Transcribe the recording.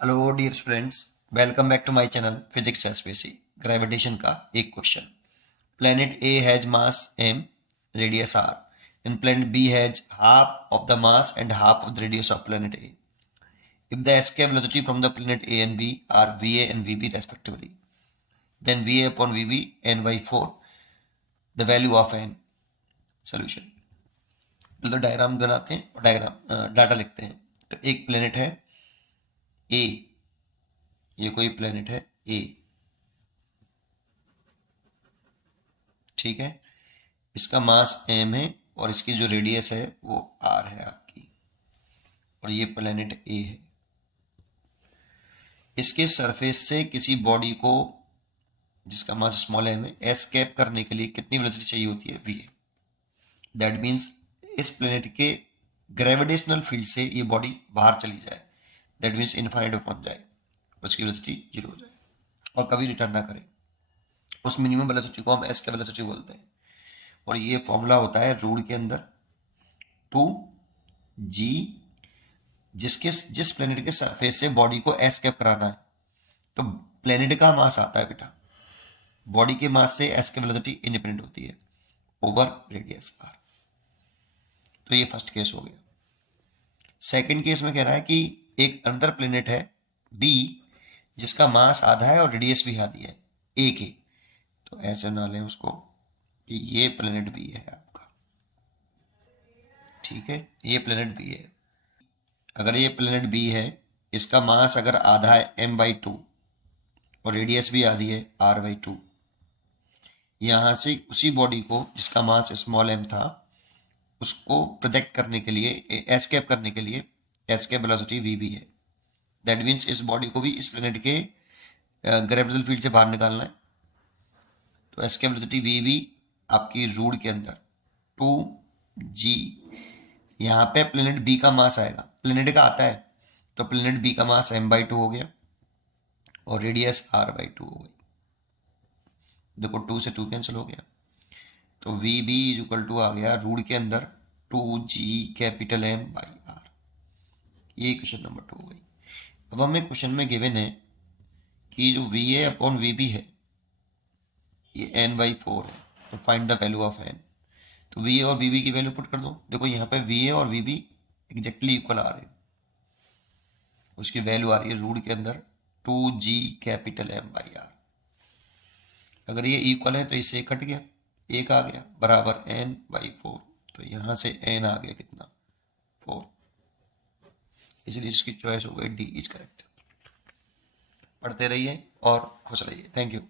Hello dear students, welcome back to my channel physics SPC. Gravitation का एक question. Planet A has mass m, radius r, and planet B has half of the mass and half of the radius of planet A. If the escape velocity from the planet A and B are va and vb respectively, then va upon vb n by 4 the value of n। Solution. तो diagram बनाते हैं और diagram data लिखते हैं। तो एक planet है ए, ये कोई प्लेनेट है ए, ठीक है। इसका मास m है और इसकी जो रेडियस है वो r है आपकी, और ये प्लेनेट ए है। इसके सरफेस से किसी बॉडी को जिसका मास स्मॉल m है एस्केप करने के लिए कितनी वेलोसिटी चाहिए होती है, v। दैट मीन्स इस प्लेनेट के ग्रेविटेशनल फील्ड से ये बॉडी बाहर चली जाए, दैट मीन्स इनफाइनाइट में पहुंच जाए, उसकी वेलोसिटी 0 हो जाए और कभी रिटर्न ना करे। उस मिनिमम वेलोसिटी को हम एस्केप वेलोसिटी बोलते हैं। और ये फॉर्मूला होता है रूल के अंदर 2g, जिस प्लेनेट के सरफेस से बॉडी को एस्केप कराना है। तो प्लेनेट का मास आता है बेटा, बॉडी के मास से एस्केप वेलोसिटी इंडिपेंडेंट होती है, ओवर रेडियस r। तो ये फर्स्ट केस हो गया। सेकंड केस में कह रहा है कि एक अनदर प्लेनेट है b, जिसका मास आधा है और रेडियस भी आधी है a के। तो ऐसे ना लें उसको कि ये प्लेनेट बी है आपका, ठीक है, ये प्लेनेट बी है। अगर ये प्लेनेट बी है, इसका मास अगर आधा है m/2 और रेडियस भी आधी है r/2, यहां से उसी बॉडी को जिसका मास स्मॉल m था उसको प्रोटेक्ट करने के लिए, एस्केप करने के लिए एस्केप वेलोसिटी vb है। दैट मीन्स इस बॉडी को भी इस प्लेनेट के ग्रेविटेशनल फील्ड से बाहर निकालना है। तो एस्केप वेलोसिटी vb आपकी रूल के अंदर 2g, यहाँ पे प्लेनेट बी का मास आएगा, प्लेनेट का आता है तो प्लेनेट बी का मास m/2 हो गया और रेडियस r/2 हो गई। देखो 2 से 2 कैंसिल हो गया, तो V B is equal to आ गया रूल के अंदर 2g कैपिटल m/r। ये क्वेश्चन नंबर 2 हो गई। अब हमें क्वेश्चन में गिवन है कि जो va अपॉन vb है ये n/4 है, तो find the value of n। तो va और vb की वैल्यू पुट कर दो। देखो यहाँ पे va और vb एग्जैक्टली इक्वल आ रहे हैं, उसकी वैल्यू आ रही है रूल के अंदर 2g कैपिटल m/r। अगर ये इक्वल है तो इससे कट गया, एक आ गया बराबर n/4। तो यहाँ से n आ गया कितना, 4। इसलिए इसकी चॉइस हो गई डी इज करेक्ट। पढ़ते रहिए और खुश रहिए। Thank you.